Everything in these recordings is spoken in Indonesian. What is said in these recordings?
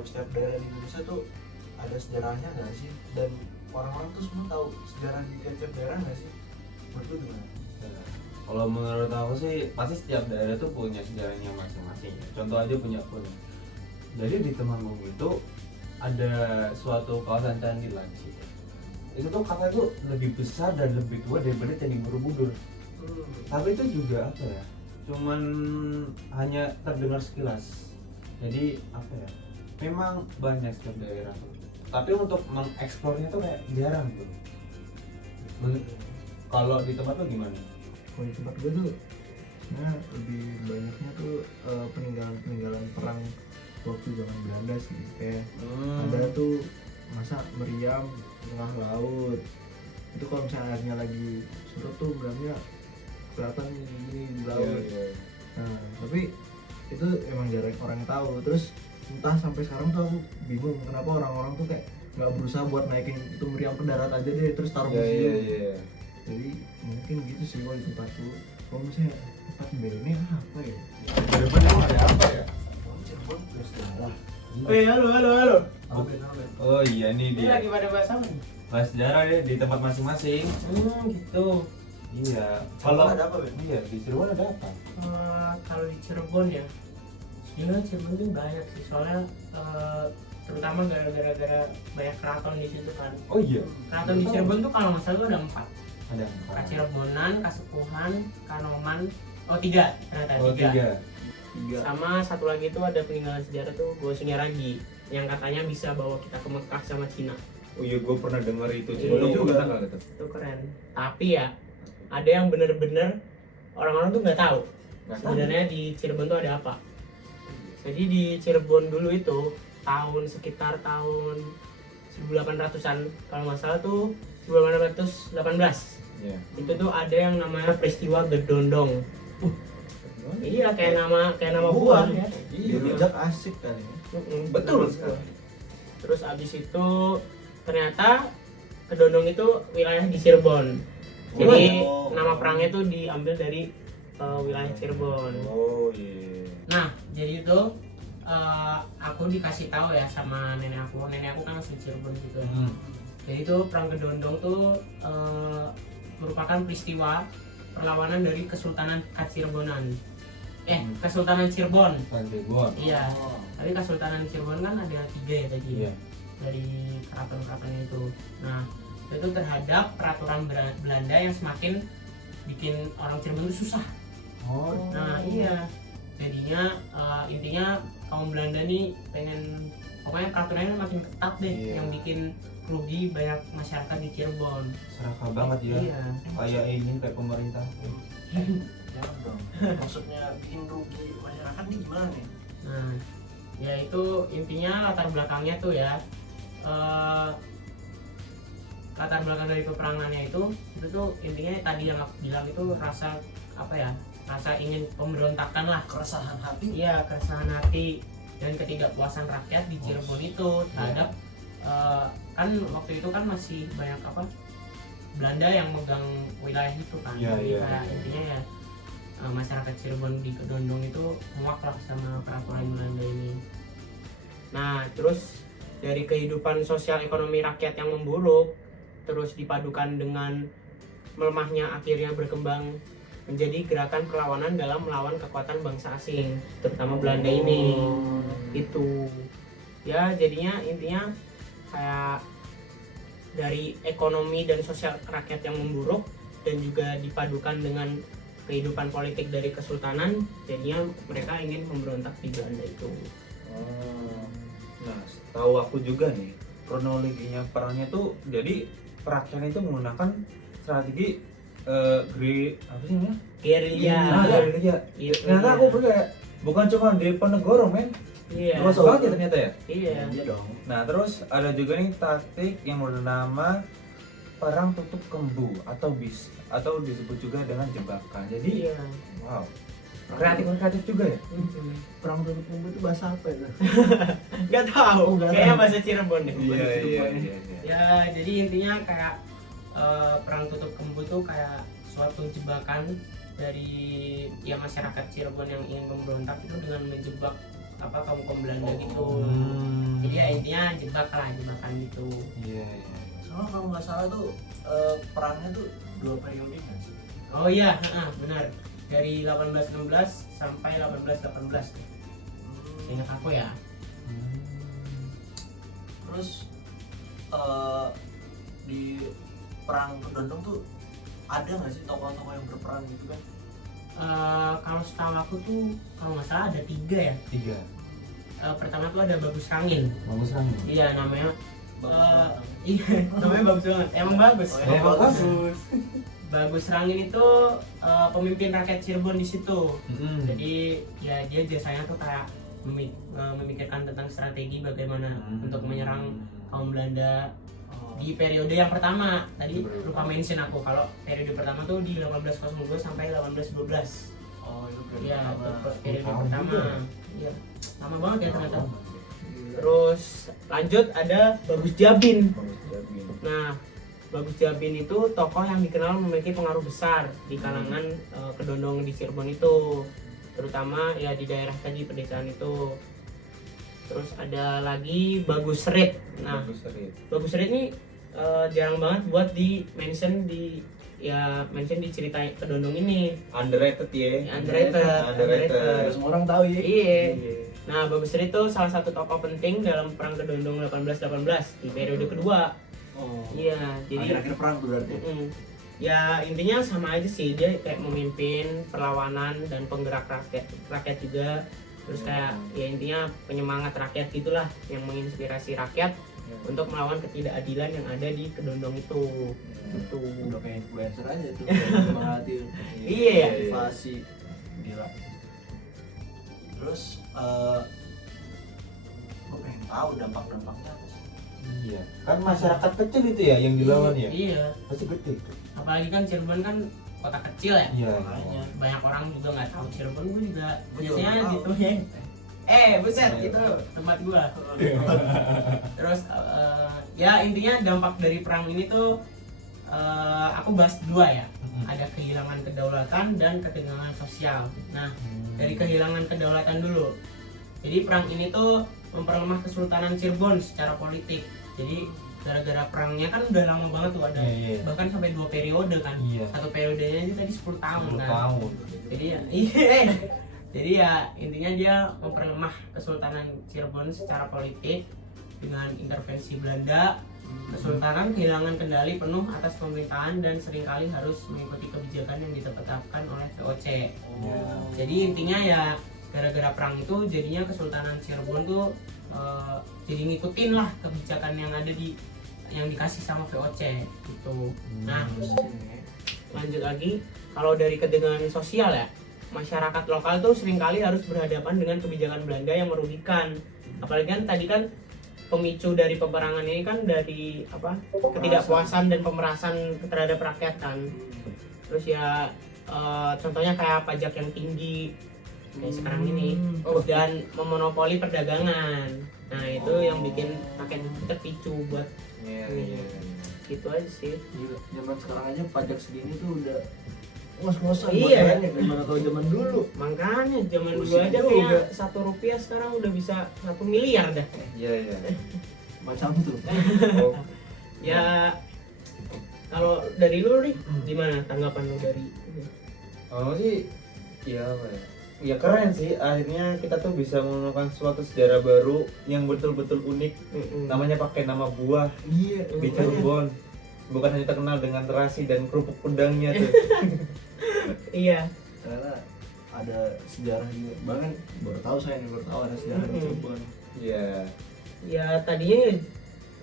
setiap daerah di Indonesia tuh ada sejarahnya nggak sih, dan orang-orang tuh semua tahu sejarah di tiap daerah nggak sih? Menurut lu gimana? Kalau menurut aku sih pasti setiap daerah tuh punya sejarahnya masing-masing. Contoh aja punya Pun. Jadi di Temanggung itu ada suatu kawasan Candilan di situ. Itu tuh katanya tuh lebih besar dan lebih tua daripada Candi Borobudur. Tapi itu juga apa ya? Cuman hanya terdengar sekilas. Jadi apa ya? Memang banyak setiap daerah tuh. Tapi untuk mengeksplornya tuh kayak jarang tuh. Kalau di tempat lo gimana? Kalau di tempat gue tuh sebenarnya lebih banyaknya tuh peninggalan perang waktu zaman Belanda sih. Kayak ada tuh masa meriam tengah laut. Itu kalau misalnya airnya lagi surut tuh meriamnya kelihatan gini di laut. Nah, tapi itu emang jarang orang tahu. Terus entah sampai sekarang tuh aku bingung kenapa orang-orang tuh kayak nggak berusaha buat naikin itu meriam ke darat aja deh terus taruh museum. Jadi mungkin gitu sih kalau di tempatku. Kalau misalnya tempat ini apa ya? Cirebon emang ada apa ya? Cirebon plus sejarah. Halo. Oh iya nih Ini dia. lagi pada bahas apa nih? Bahas sejarah ya di tempat masing-masing. Gitu. Iya. Kalau ada apa, Ben? Iya, di Cirebon ada apa? Kalau di Cirebon ya, sebenarnya Cirebon tuh banyak sih, soalnya terutama gara-gara banyak keraton di situ kan. Oh iya. Keraton di Cirebon tuh kalau nggak salah tuh ada 4. Ada. Kacirebonan, Kasepuhan, Kanoman, tiga ternyata Oh, tiga. Tiga. Sama satu lagi tuh ada peninggalan sejarah tuh Gua Singaraji yang katanya bisa bawa kita ke Mekah sama Cina. Oh iya, gue pernah dengar itu. Iya, Lu juga. pernah nggak gitu? Itu keren. Tapi ya ada yang bener-bener orang-orang tuh nggak tahu sebenarnya di Cirebon tuh ada apa. Jadi di Cirebon dulu itu sekitar tahun 1800-an kalau nggak salah tuh 1818. Iya. Itu tuh ada yang namanya peristiwa Gedondong. Iya kayak nama buah ya. Iya, rujak asik kan ya. Betul sekali. Terus abis itu ternyata Gedondong itu wilayah di Cirebon. Jadi Oh. nama perangnya tuh diambil dari wilayah Cirebon. Oh iya. Nah, jadi itu aku dikasih tahu ya sama nenek aku. Nenek aku kan asli Cirebon gitu. Jadi itu perang Gedondong tuh merupakan peristiwa perlawanan dari Kesultanan Kacirebonan. Kesultanan Cirebon. Cirebon. Iya. Tapi Kesultanan Cirebon kan ada 3 ya tadi. Iya. Dari keraton-keratonnya itu. Nah, itu terhadap peraturan Belanda yang semakin bikin orang Cirebon itu susah. Oh. Nah, iya. Jadinya intinya kaum Belanda nih pengen pokoknya peraturannya makin ketat deh, Iya. yang bikin rugi banyak masyarakat di Cirebon. Serakah banget ya. Iya. Kayak ini kayak pemerintah. Jangan dong. Maksudnya bikin rugi masyarakat nih gimana nih? Nah, ya itu intinya latar belakangnya tuh ya. Latar belakang dari peperangannya itu tuh intinya tadi yang aku bilang itu rasa apa ya? Rasa ingin pemberontakan lah. Keresahan hati. Iya, keresahan hati dan ketidakpuasan rakyat di Cirebon itu terhadap kan waktu itu kan masih banyak apa Belanda yang megang wilayah itu kan. Iya, Jadi iya, kayak iya. intinya ya masyarakat Cirebon di Gedondong itu muak lah sama peraturan Belanda ini. Nah, terus dari kehidupan sosial ekonomi rakyat yang memburuk terus dipadukan dengan melemahnya akhirnya berkembang menjadi gerakan perlawanan dalam melawan kekuatan bangsa asing, terutama Belanda ini. Itu ya jadinya intinya kayak dari ekonomi dan sosial rakyat yang memburuk dan juga dipadukan dengan kehidupan politik dari kesultanan, jadinya mereka ingin memberontak di Belanda itu. Nah, tahu aku juga nih kronologinya perangnya tuh, jadi perakyatan itu menggunakan strategi apa sih namanya? Gerilya. Gerilya. Gitu, Ternyata ya. aku kayak bukan cuma di Ponegoro, men. Iya. Luas banget ya ternyata ya. Iya. Iya dong. Nah, terus ada juga nih taktik yang bernama perang tutup kembu atau disebut juga dengan jebakan. Jadi, Iya. wow. Kreatif juga ya? Perang tutup kembu itu bahasa apa ya? Gak tahu. Nggak Kayaknya tahu. bahasa Cirebon deh. Iya. Ya, jadi intinya kayak perang tutup kembu tuh kayak suatu jebakan dari ya masyarakat Cirebon yang ingin memberontak itu dengan menjebak kaum Belanda gitu. ya intinya jebakan gitu. Iya. Soalnya kalau nggak salah tuh perangnya tuh 2 periode kan sih. Oh iya, benar. Dari 1816 sampai 1818. Ingat aku ya. Terus di perang Kedondong tuh ada nggak sih tokoh-tokoh yang berperang gitu kan? Kalau setahu aku tuh kalau nggak salah ada 3 ya. 3. Pertama tuh ada Bagus Rangin. Bagus kan? Iya namanya. Iya namanya bagus banget. Emang bagus. Emang bagus. Bagus Rangin itu pemimpin rakyat Cirebon di situ. Jadi ya dia jasanya tuh kayak memikirkan tentang strategi bagaimana untuk menyerang kaum Belanda di periode yang pertama. Tadi lupa mention aku kalau periode pertama tuh di 1802 sampai 1812. Oh itu Iya, periode Tahun pertama. juga. Iya. Lama banget ya ternyata. Terus lanjut ada Bagus Jabin. Nah, Bagus Jabin itu tokoh yang dikenal memiliki pengaruh besar di kalangan Kedondong di Cirebon itu, terutama ya di daerah tadi pedesaan itu. Terus ada lagi Bagus Rit. Nah, Bagus Rit ini jarang banget buat di mention di cerita Kedondong ini. Underrated ya. Underrated. Semua orang tahu ya. Iya. Nah, Bagus Rit itu salah satu tokoh penting dalam perang Kedondong 1818 di periode kedua. Oh. Iya, jadi akhir-akhir perang tuh berarti. ya intinya sama aja sih, dia kayak memimpin perlawanan dan penggerak rakyat juga. Terus kayak ya intinya penyemangat rakyat gitulah, yang menginspirasi rakyat untuk melawan ketidakadilan yang ada di Kedondong itu. Gitu. Udah kayak influencer aja tuh. Semangatin. Iya ya. Motivasi. Gila. Terus gue pengen tahu dampak-dampaknya apa sih? Iya. Kan masyarakat kecil itu ya yang dilawan ya. Iya. Pasti gede. Apalagi kan Cirebon kan kota kecil ya. Iya. Makanya. Banyak orang juga nggak tahu Cirebon, gue juga Gua juga biasanya nggak tahu. gitu ya. Buset, itu tempat gua. Terus ya intinya dampak dari perang ini tuh aku bahas 2 ya. Ada kehilangan kedaulatan dan ketegangan sosial. Nah, dari kehilangan kedaulatan dulu. Jadi perang ini tuh memperlemah Kesultanan Cirebon secara politik. Jadi gara-gara perangnya kan udah lama banget tuh ada. Iya. Bahkan sampai 2 periode kan. Iya. Satu periodenya aja tadi 10 tahun 10 kan. tahun. Jadi ya jadi ya intinya dia memperlemah Kesultanan Cirebon secara politik dengan intervensi Belanda. Kesultanan kehilangan kendali penuh atas pemerintahan dan seringkali harus mengikuti kebijakan yang ditetapkan oleh VOC. Jadi intinya ya gara-gara perang itu jadinya Kesultanan Cirebon tuh jadi ngikutin lah kebijakan yang ada yang dikasih sama VOC gitu. Nah, lanjut lagi, kalau dari ketegangan sosial ya, masyarakat lokal tuh seringkali harus berhadapan dengan kebijakan Belanda yang merugikan. Apalagi kan tadi kan pemicu dari peperangan ini kan dari ketidakpuasan dan pemerasan terhadap rakyat kan. Terus ya contohnya kayak pajak yang tinggi kayak sekarang ini, dan memonopoli perdagangan. Nah itu yang bikin rakyat terpicu buat gitu aja sih. Gila, zaman sekarang aja pajak segini tuh udah ngos-ngosan Iya. gimana kalau zaman dulu. Makanya zaman dulu Pusing aja juga. kayak Rp1 sekarang udah bisa 1 miliar dah. Iya. Macam tuh. Oh, Ya kalau dari lu nih gimana tanggapan lu dari ini? oh sih, ya apa ya? Ya keren sih, akhirnya kita tuh bisa menemukan suatu sejarah baru yang betul-betul unik. Namanya pakai nama buah Iya. di Cirebon. Bukan hanya terkenal dengan terasi dan kerupuk udangnya tuh. Iya. Karena ada sejarah juga. Bahkan baru tahu ada sejarah di Cirebon. Iya. Ya tadinya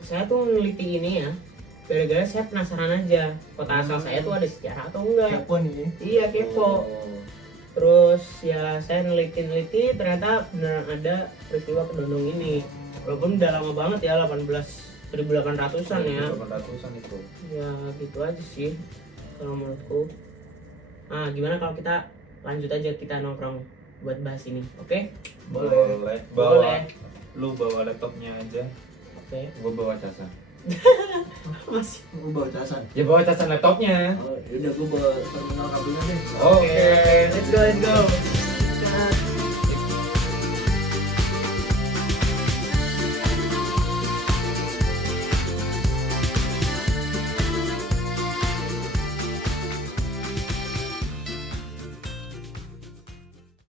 saya tuh meneliti ini ya gara-gara saya penasaran aja kota asal saya tuh ada sejarah atau enggak. Kepo nih. Iya kepo. Terus ya saya neliti ternyata beneran ada peristiwa Kedondong ini. Walaupun udah lama banget ya, 18.800-an ya. 800-an itu. Ya gitu aja sih kalau menurutku. Nah gimana kalau kita lanjut aja, kita nongkrong buat bahas ini, oke? Boleh. Boleh. Lu bawa laptopnya aja. Oke. Gua bawa casan. Masih. Gue bawa casan. Ya bawa casan laptopnya. Oh, yaudah gue bawa terminal kabelnya deh. Oke. Let's go.